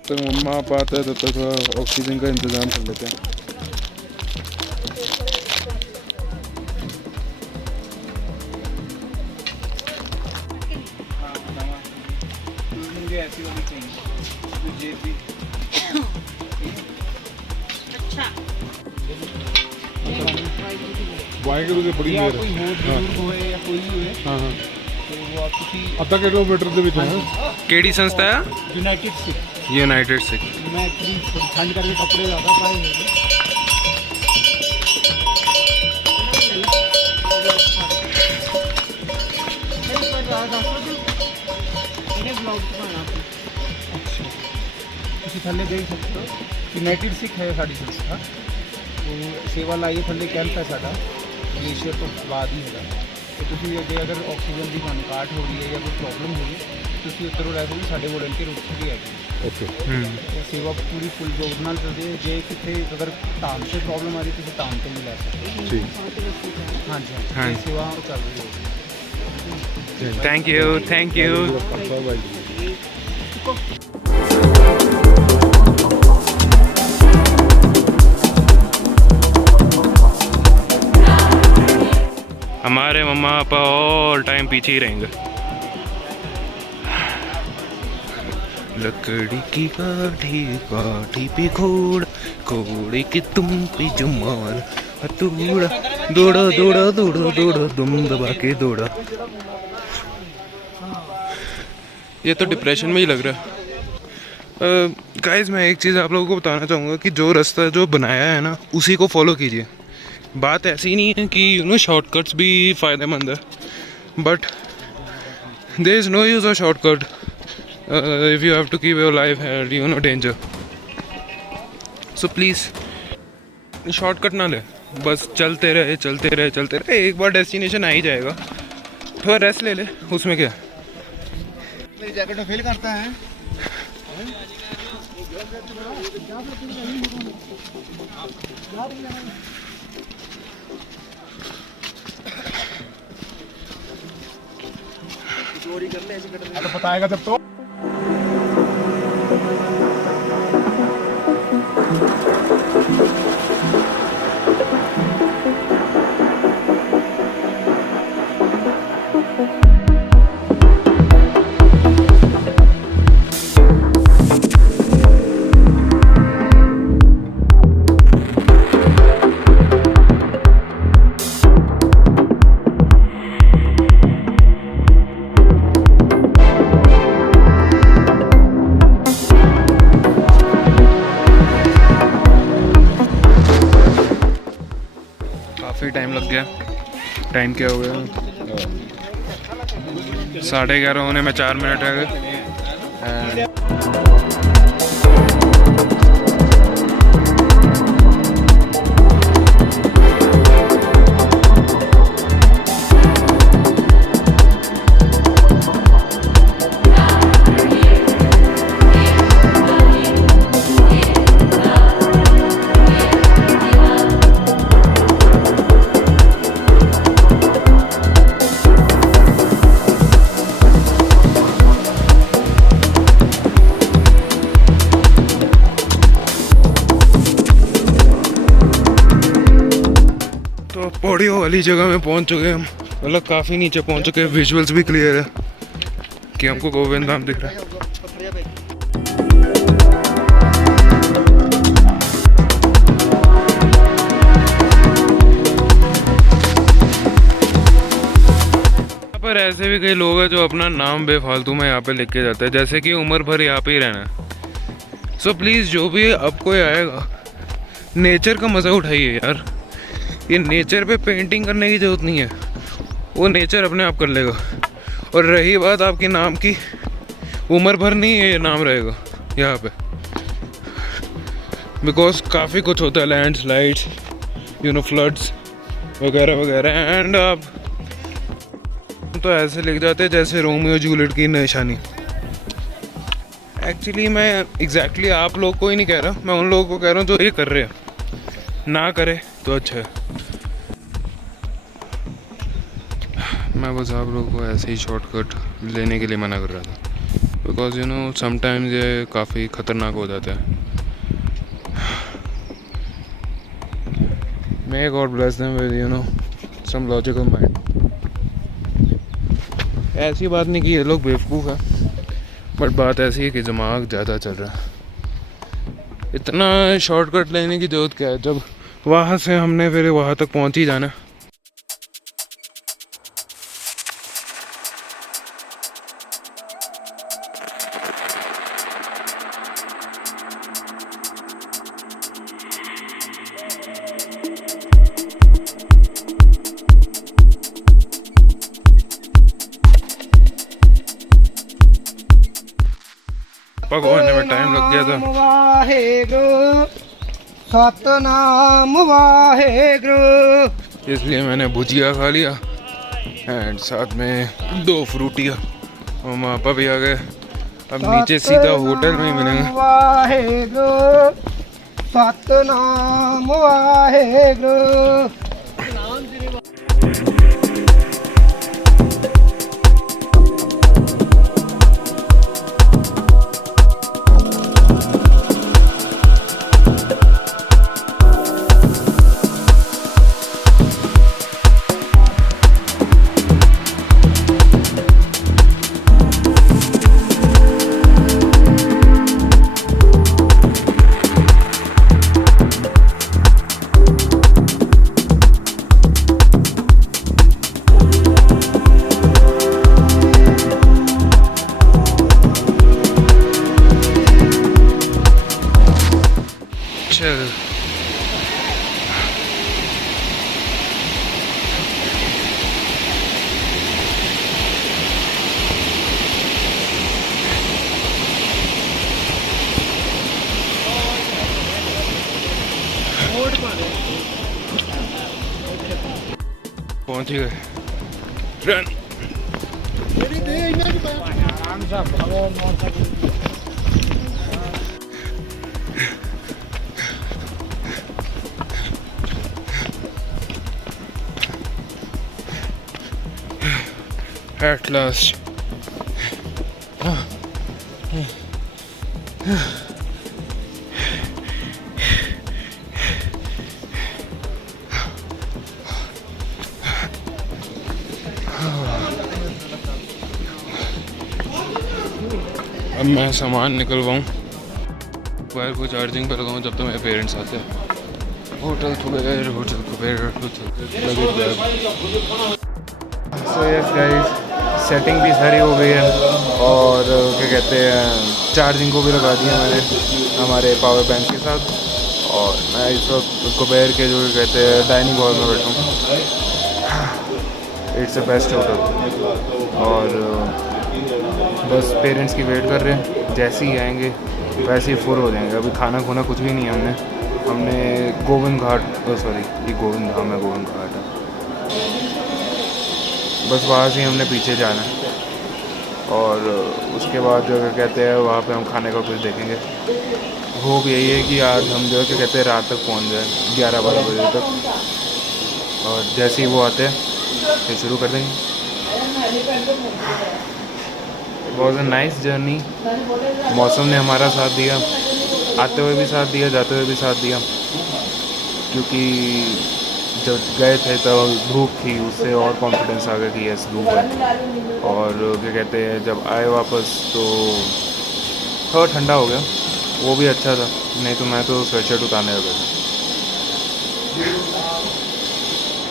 तो मम्मा आप आते हैं तब तक थोड़ा ऑक्सीजन का इंतज़ाम कर लेते हैं। मुझे ऐसी वाली चाहिए जो जेब भी अच्छा वाइट भी बड़ी या देर कोई हो बुजुर्ग होए या कोई भी होए हाँ हाँ तो वो आप किसी ਅੱਧਾ ਕਿਲੋਮੀਟਰ ਦੇ ਵਿੱਚ ਹੈ केड़ी संस्था है? United Sikh United Sikh. मैं एक्चुअली ठंड करके कपड़े ज़्यादा पाए हैं ਤੁਸੀਂ ਥੱਲੇ ਦੇਖ ਸਕਦੇ ਹੋ ਯੂਨਾਈਟਿਡ ਸਿੱਖ ਹੈ ਸਾਡੀ ਸੰਸਥਾ ਉਹ ਸੇਵਾ ਲਾਈ ਥੱਲੇ ਕੈਂਪ ਹੈ ਸਾਡਾ ਗਲੇਸ਼ੀਅਰ ਤੋਂ ਬਾਅਦ ਹੀ ਹੈਗਾ ਤੇ ਤੁਸੀਂ ਅੱਗੇ ਅਗਰ ਆਕਸੀਜਨ ਦੀ ਤੁਹਾਨੂੰ ਘਾਟ ਹੋ ਰਹੀ ਹੈ ਜਾਂ ਕੋਈ ਪ੍ਰੋਬਲਮ ਹੋ ਰਹੀ ਹੈ ਤੁਸੀਂ ਉੱਧਰੋਂ ਰਹਿ ਸਕਦੇ ਸਾਡੇ ਵੋਲੰਟੀਅਰ ਉੱਥੇ ਵੀ ਹੈਗੇ ਓਕੇ ਤੇ ਸੇਵਾ ਪੂਰੀ ਫੁੱਲ ਜੋਬ ਨਾਲ ਚੱਲਦੀ ਹੈ ਜੇ ਕਿਤੇ ਅਗਰ ਧਾਮ ਤੇ ਪ੍ਰੋਬਲਮ ਆ ਰਹੀ ਤੁਸੀਂ ਧਾਮ ਤੇ ਵੀ ਲੈ ਸਕਦੇ ਹੋ ਠੀਕ ਹਾਂਜੀ ਹਾਂ। ਹਾਂਜੀ ਸੇਵਾ ਚੱਲ ਰਹੀ ਹੈ thank you, thank you. Bye हमारे मम्मा पापा ऑल टाइम पीछे ही रहेंगे। लकड़ी की काठी काठी पे घोड़ घोड़े की तुम पे जुमार हथौड़ा दौड़ा दौड़ा दौड़ा दौड़ा दुम दबा के दौड़ा। ये तो डिप्रेशन में ही लग रहा है। गाइस मैं एक चीज़ आप लोगों को बताना चाहूँगा कि जो रास्ता जो बनाया है ना उसी को फॉलो कीजिए। बात ऐसी नहीं है कि यू नो शॉर्टकट्स भी फ़ायदेमंद है but there is no use of shortcut if you have to keep your life at you know danger. So please shortcut ना ले, बस चलते रहे चलते रहे चलते रहे, एक बार डेस्टिनेशन आ ही जाएगा। थोड़ा रेस्ट ले ले, उसमें क्या। मेरी जैकेट में फेल करता है तो बताएगा जब तो काफ़ी टाइम लग गया। टाइम क्या हो गया? 11:30 होने में 4 मिनट रह गए। तो पौड़ियों वाली जगह में पहुंच चुके हैं हम, मतलब काफ़ी नीचे पहुंच चुके हैं। विजुअल्स भी क्लियर है कि हमको गोविंद धाम दिख रहा है। यहाँ पर ऐसे भी कई लोग हैं जो अपना नाम बेफालतू में यहाँ पे लिख के जाते हैं, जैसे कि उम्र भर यहाँ पे ही रहना है। सो प्लीज़ जो भी अब कोई आएगा नेचर का मज़ा उठाइए यार। ये नेचर पे पेंटिंग करने की ज़रूरत नहीं है, वो नेचर अपने आप कर लेगा। और रही बात आपके नाम की, उम्र भर नहीं ये नाम रहेगा यहाँ पे, बिकॉज काफ़ी कुछ होता है, लैंडस्लाइड्स, यू नो, फ्लड्स वगैरह वगैरह। एंड आप तो ऐसे लिख जाते हैं जैसे रोमियो जूलियट की निशानी। एक्चुअली मैं एग्जैक्टली आप लोग को ही नहीं कह रहा, मैं उन लोगों को कह रहा हूँ जो ये कर रहे हैं। ना करे तो अच्छा है। मैं बस आप लोगों को ऐसे ही शॉर्टकट लेने के लिए मना कर रहा था, बिकॉज यू नो समटाइम्स ये काफ़ी ख़तरनाक हो जाता है। May God bless them with you know some logical mind. ऐसी बात नहीं कि ये लोग बेवकूफ़ है, बट बात ऐसी है कि दिमाग ज़्यादा चल रहा है। इतना शॉर्टकट लेने की ज़रूरत क्या है जब वहाँ से हमने फिर वहाँ तक पहुँच ही जाना। पकवाने में टाइम लग गया था। वाहेगुरु सतनाम वाहेगुरु। इसलिए मैंने भुजिया खा लिया एंड साथ में 2 फ्रूटियाँ। मामा पापा भी आ गए। अब नीचे सीधा होटल में ही मिलेंगे। वाहेगुरु सतनाम वाहेगुरु। चल पहुंच ही गए। Run at last. अब मैं सामान निकलवाऊँ, मोबाइल को चार्जिंग पर लगाऊँ जब तक मेरे पेरेंट्स आते हैं। Hotel Kuber so yes guys, setting भी सारी हो गई है और क्या कहते हैं चार्जिंग को भी लगा दिया मैंने हमारे पावर बैंक के साथ। और मैं इस वक्त कुबेर के जो कहते हैं डाइनिंग हॉल में बैठा हूँ। इट्स अ बेस्ट होटल और बस पेरेंट्स की वेट कर रहे हैं। जैसे ही आएंगे वैसे ही फुल हो जाएंगे। अभी खाना खुना कुछ भी नहीं है। हमने गोविंद घाट, सॉरी ये गोविंद धाम है, गोविंद घाट है, बस वहाँ से हमने पीछे जाना है। और उसके बाद जो कहते हैं वहाँ पे हम खाने का कुछ देखेंगे। होप यही है कि आज हम जो क्या कहते हैं रात तक पहुँच जाए 11-12 बजे तक। और जैसे ही वो आते हैं फिर शुरू कर देंगे। It was a nice journey. मौसम ने हमारा साथ दिया, आते हुए भी साथ दिया, जाते हुए भी साथ दिया। क्योंकि जब गए थे तब धूप थी, उससे और कॉन्फिडेंस आ गया कि यस धूप है। और क्या कहते हैं जब आए वापस तो थोड़ा ठंडा हो गया, वो भी अच्छा था। नहीं तो मैं तो स्वेटशर्ट उतारने लगा था।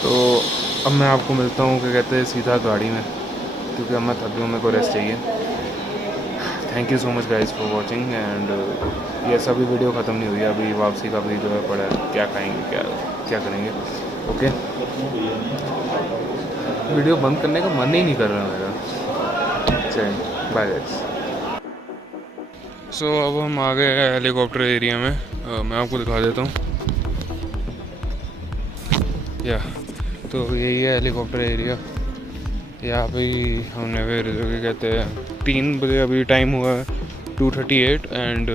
तो अब मैं आपको मिलता हूँ क्या कहते हैं सीधा गाड़ी में, क्योंकि अब मैं थक गया हूँ, मेरे को रेस्ट चाहिए। Thank you so much guys for watching. And ये सभी वीडियो ख़त्म नहीं हुई, अभी वापसी का भी जो है पड़ा है, क्या खाएंगे क्या करेंगे। ओके, वीडियो बंद करने का मन ही नहीं कर रहा मेरा। चलिए बाय गाइस। सो अब हम आ गए हैं हेलीकॉप्टर एरिया में। मैं आपको दिखा देता हूँ। या तो यही है हेलीकॉप्टर एरिया। यहाँ पे ही हमने फिर जो क्या कहते हैं 3 बजे अभी टाइम हुआ है 2:38 एंड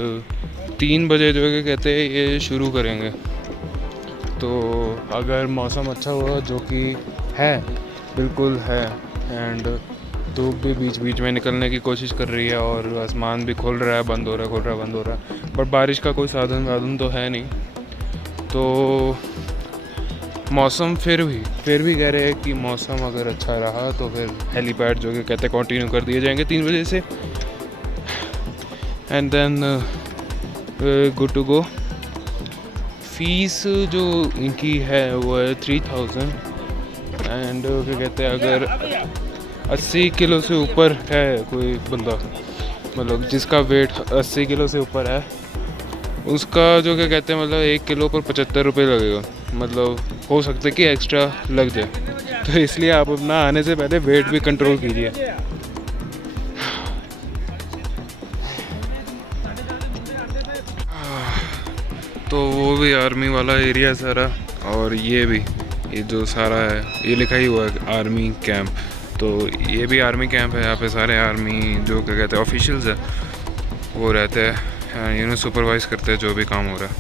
3 बजे जो क्या कहते हैं ये शुरू करेंगे। तो अगर मौसम अच्छा हुआ, जो कि है बिल्कुल है, एंड धूप भी बीच बीच में निकलने की कोशिश कर रही है और आसमान भी खुल रहा है, बंद हो रहा है, खुल रहा है, बंद हो रहा है, बट बारिश का कोई साधन तो है नहीं। तो मौसम फिर भी कह रहे हैं कि मौसम अगर अच्छा रहा तो फिर हेलीपैड जो कि कहते हैं कंटिन्यू कर दिए जाएंगे 3 बजे से। And then good to go. फीस जो इनकी है वो है 3000 एंड क्या कहते हैं, अगर 80 किलो से ऊपर है कोई बंदा, मतलब जिसका वेट 80 किलो से ऊपर है, उसका जो क्या कहते हैं मतलब 1 किलो पर 75 रुपये लगेगा। मतलब हो सकता है कि एक्स्ट्रा लग जाए, तो इसलिए आप अपना आने से पहले वेट भी कंट्रोल कीजिए। तो वो भी आर्मी वाला एरिया सारा, और ये भी, ये जो सारा है ये लिखा ही हुआ है आर्मी कैंप, तो ये भी आर्मी कैंप है। यहाँ पे सारे आर्मी जो क्या कहते हैं ऑफिशियल्स है वो रहते हैं, सुपरवाइज करते हैं जो भी काम हो रहा है।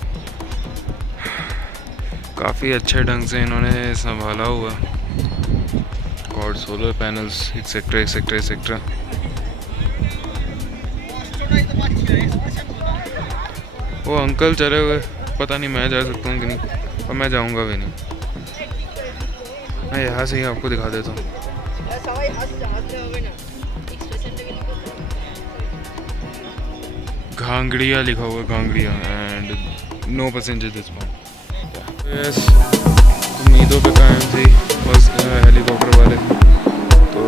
काफ़ी अच्छे ढंग से इन्होंने संभाला हुआ, cord solar panels etcetera etcetera etcetera. वो अंकल चले हुए, पता नहीं मैं जा सकता हूँ कि नहीं, और मैं जाऊँगा भी नहीं। मैं यहाँ से ही आपको दिखा देता हूँ। घांगड़िया लिखा हुआ है, Ghangaria, and no passenger this point. Yes, उम्मीदों पे कायम थी बस हेलीकॉप्टर वाले, तो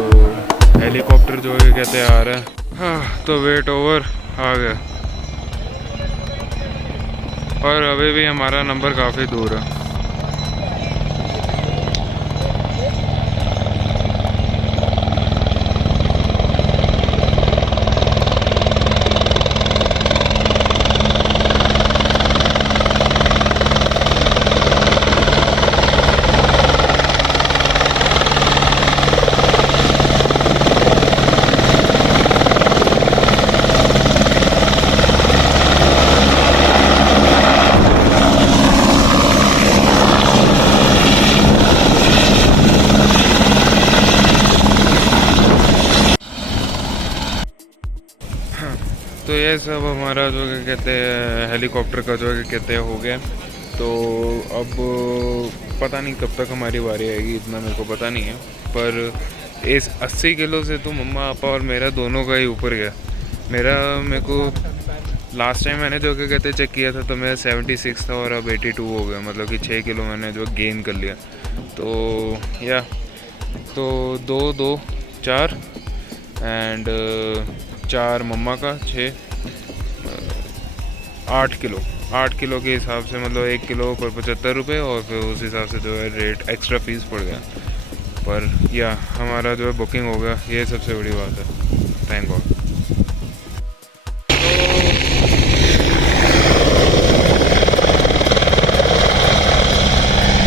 हेलीकॉप्टर जो है कहते हैं आ रहा है। हाँ, तो वेट ओवर, आ गया, और अभी भी हमारा नंबर काफ़ी दूर है। तो ये सब हमारा जो क्या कहते हैं हेलीकॉप्टर का जो क्या कहते हैं हो गया। तो अब पता नहीं कब तक हमारी बारी आएगी, इतना मेरे को पता नहीं है, पर इस 80 किलो से तो मम्मा पापा और मेरा दोनों का ही ऊपर गया। मेरे को लास्ट टाइम मैंने जो क्या कहते चेक किया था तो मैं 76 था और अब 82 हो गया, मतलब कि 6 किलो मैंने जो गेन कर लिया। तो या तो 2 2 4 एंड 4 मम्मा का 6 8 किलो के हिसाब से, मतलब 1 किलो पर 75 रुपये, और फिर उस हिसाब से जो है रेट एक्स्ट्रा फीस पड़ गया। पर या हमारा जो है बुकिंग हो गया, ये सबसे बड़ी बात है, थैंक गॉड।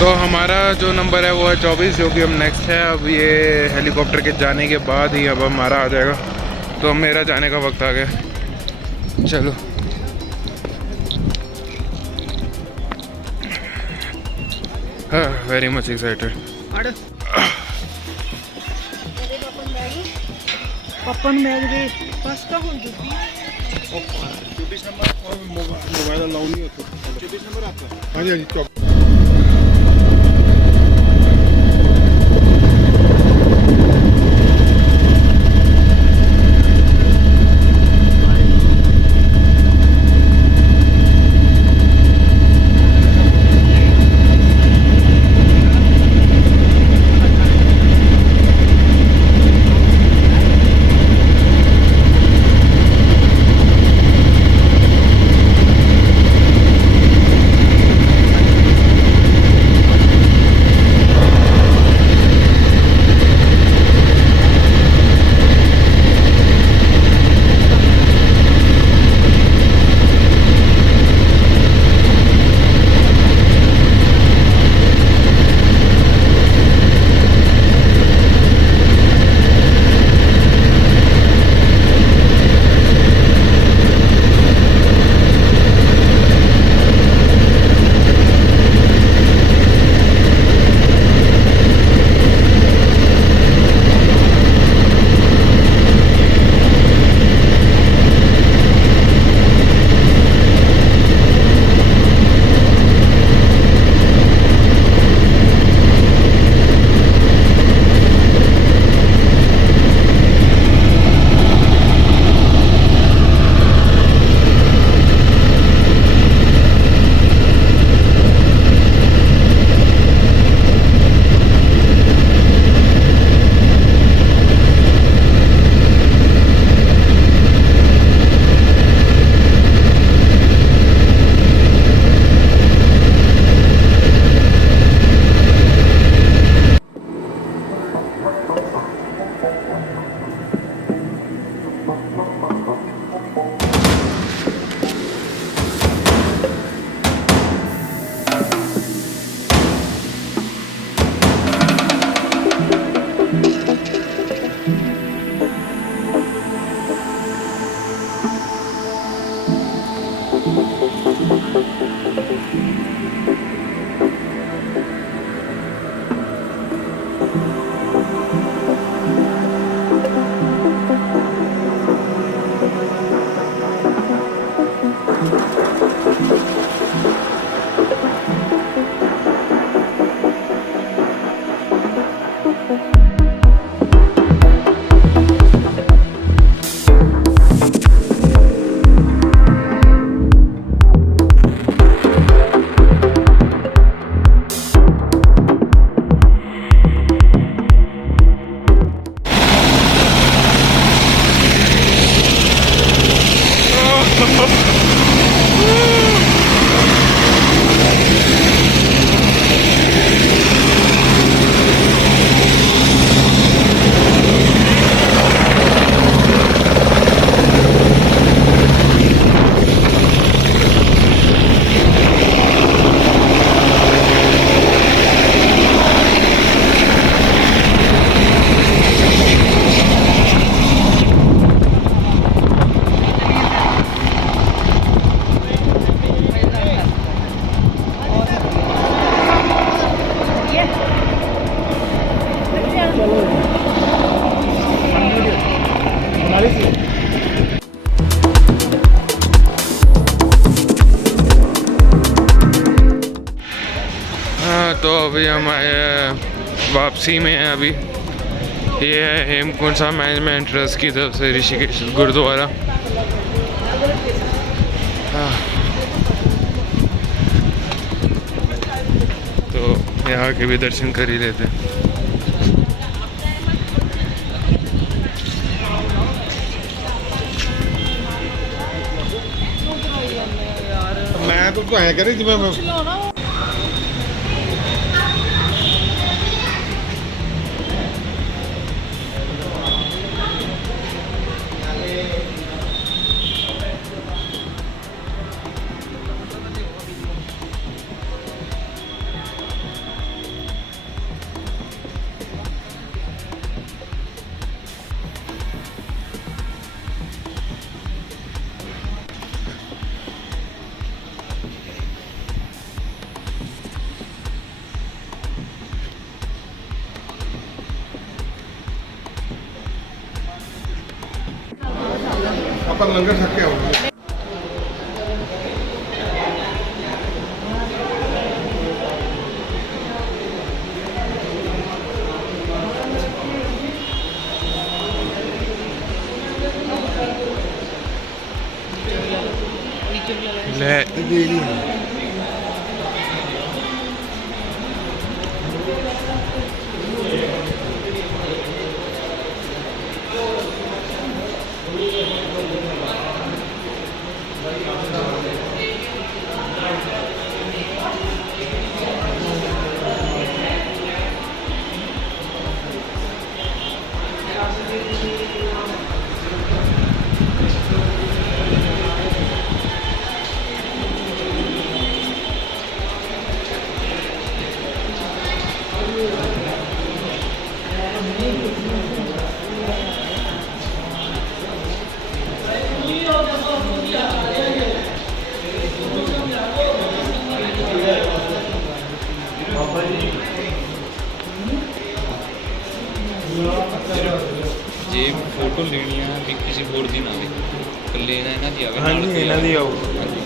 तो हमारा जो नंबर है वो है 24, जो कि हम नेक्स्ट है। अब ये हेलीकॉप्टर के जाने के बाद ही अब हमारा आ जाएगा, तो अब मेरा जाने का वक्त आ गया। चलो हाँ, वेरी मच एक्साइटेड। पप्पन बैग दे बस का हुन जुटी 24 नंबर और मोबाइल अलाउ नहीं होता। 24 नंबर आपका? हाँ जी। अभी हम आए हैं, वापसी में हैं अभी। ये है हेमकुंड साहब मैनेजमेंट ट्रस्ट की तरफ से ऋषिकेश गुरुद्वारा। तो यहाँ के भी दर्शन कर ही लेते हैं। मैं तो ऐ करी जिवें ਆਪਾਂ ਲੰਗਰ ਛਕ ਕੇ ਆਉਂਗੇ। ਲੈ ਜੇ ਫੋਟੋ ਲੈਣੀ ਆ ਵੀ ਕਿਸੇ ਹੋਰ ਦੀ ਨਾ ਆਵੇ, ਇਕੱਲੇ ਇਹਨਾਂ ਦੀ ਆਵੇ। ਹਾਂਜੀ ਇਹਨਾਂ ਦੀ ਆਓ। ਹਾਂਜੀ।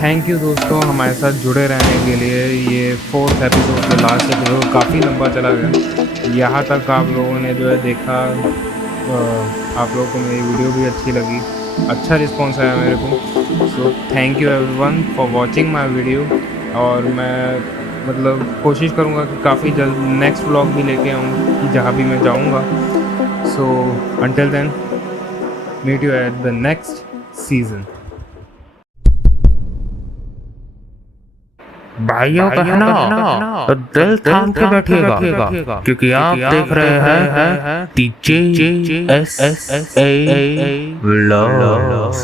थैंक यू दोस्तों हमारे साथ जुड़े रहने के लिए। ये 4th एपिसोड जो लास्ट एपिसोड काफ़ी लंबा चला गया। यहाँ तक आप लोगों ने जो है देखा, आप लोगों को मेरी वीडियो भी अच्छी लगी, अच्छा रिस्पॉन्स आया मेरे को। So thank you everyone for watching my video. और मैं मतलब कोशिश करूँगा कि काफ़ी जल्द नेक्स्ट व्लॉग भी लेके आऊँ जहाँ भी मैं जाऊँगा। So until then meet you at the next season. भाइयों बहनों तो दिल थाम के बैठिएगा क्योंकि आप देख रहे हैं TJSA व्लॉग्स।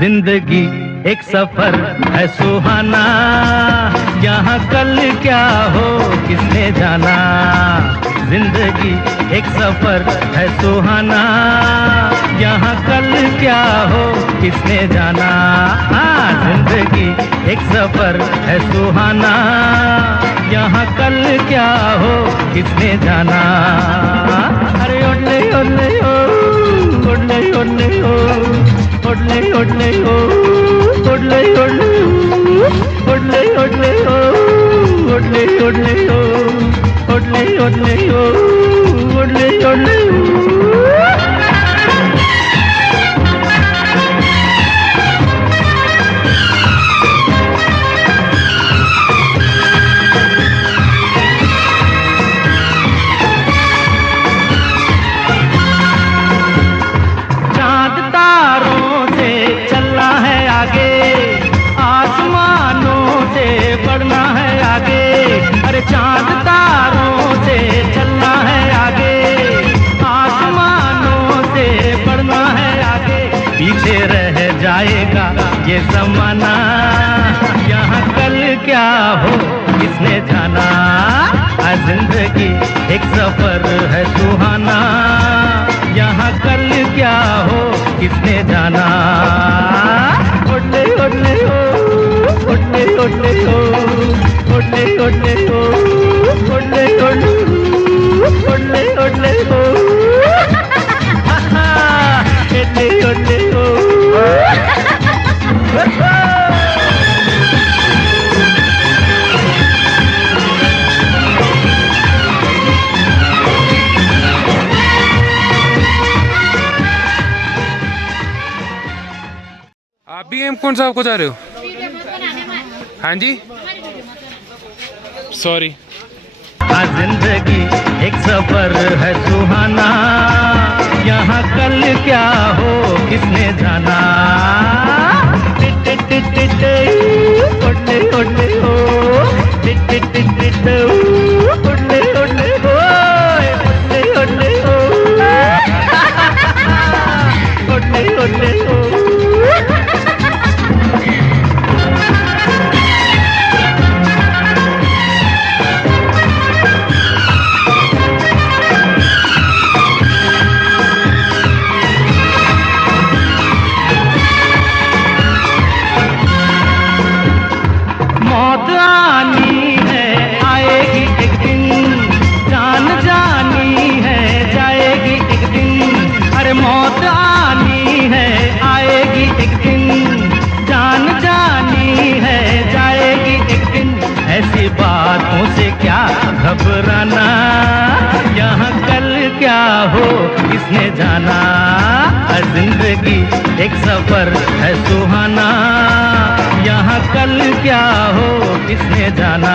जिंदगी एक सफर है सुहाना, यहाँ कल क्या हो किसने जाना। जिंदगी एक सफर है सुहाना, यहाँ कल क्या हो किसने जाना। हाँ, जिंदगी एक सफर है सुहाना, यहाँ कल क्या हो किसने जाना। अरे ओले ओले ओ, ओले ओले ओ, ओले ओले ओ, ओले ओले ओ, ओले ओले ओ, ओले ओले ओ, ओले ओले ओ, ओले ओले ओ। चांद तारों से चलना है आगे, आसमानों से बढ़ना है आगे। अरे चांद तारों से चलना है आगे, आसमानों से बढ़ना है आगे। पीछे रह जाएगा ये ज़माना, यहाँ कल क्या हो किसने जाना। जिंदगी एक सफर है सुहाना, यहाँ कल क्या हो किसने जाना। ओले ओले ओ, ओले ओले ओ, ओले ओले ओ, ओले ओले ओ, ओले ओले ओ, ओले ओले ओ। आप भी हेमकुंड साहब को जा रहे हो? हाँ जी, सॉरी। जिंदगी एक सफर है सुहाना, यहाँ कल क्या हो किसने जाना। ओले ओले ओ, ओले ओले ओ, ओले ओले ओ, ओले ओले ओ। मौत आनी है आएगी एक दिन, जान जानी है जाएगी एक दिन। अरे मौत आनी है आएगी एक दिन, जान जानी है जाएगी एक दिन। ऐसी बातों से क्या घबराना, यहाँ कल क्या हो किसने जाना। जिंदगी एक सफर है सुहाना, यहाँ कल क्या हो किसने जाना।